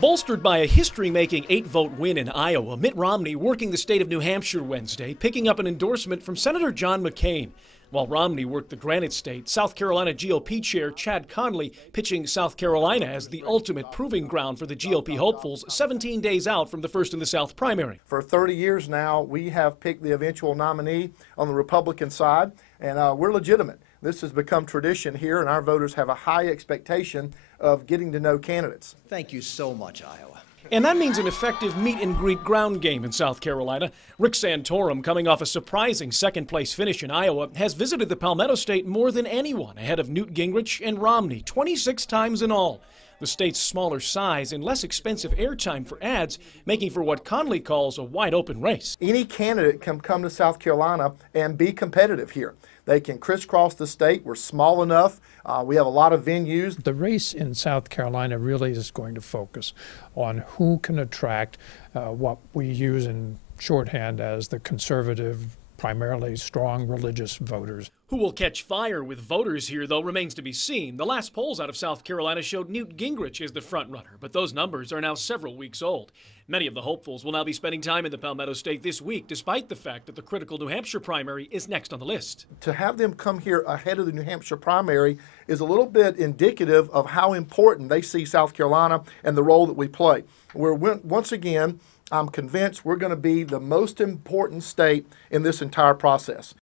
Bolstered by a history-making 8-vote win in Iowa, Mitt Romney working the state of New Hampshire Wednesday, picking up an endorsement from Senator John McCain. While Romney worked the Granite State, South Carolina GOP Chair Chad Connelly pitching South Carolina as the ultimate proving ground for the GOP hopefuls 17 days out from the First in the South primary. For 30 years now, we have picked the eventual nominee on the Republican side, and we're legitimate. This has become tradition here, and our voters have a high expectation of getting to know candidates. Thank you so much, Iowa. And that means an effective meet-and-greet ground game in South Carolina. Rick Santorum, coming off a surprising second-place finish in Iowa, has visited the Palmetto State more than anyone, ahead of Newt Gingrich and Romney, 26 times in all. The state's smaller size and less expensive airtime for ads, making for what Connelly calls a wide-open race. Any candidate can come to South Carolina and be competitive here. They can crisscross the state. We're small enough. We have a lot of venues. The race in South Carolina really is going to focus on who can attract what we use in shorthand as the conservative, primarily strong religious voters. Who will catch fire with voters here, though, remains to be seen. The last polls out of South Carolina showed Newt Gingrich is the front-runner, but those numbers are now several weeks old. Many of the hopefuls will now be spending time in the Palmetto State this week, despite the fact that the critical New Hampshire primary is next on the list. To have them come here ahead of the New Hampshire primary is a little bit indicative of how important they see South Carolina and the role that we play. Once again, I'm convinced we're going to be the most important state in this entire process.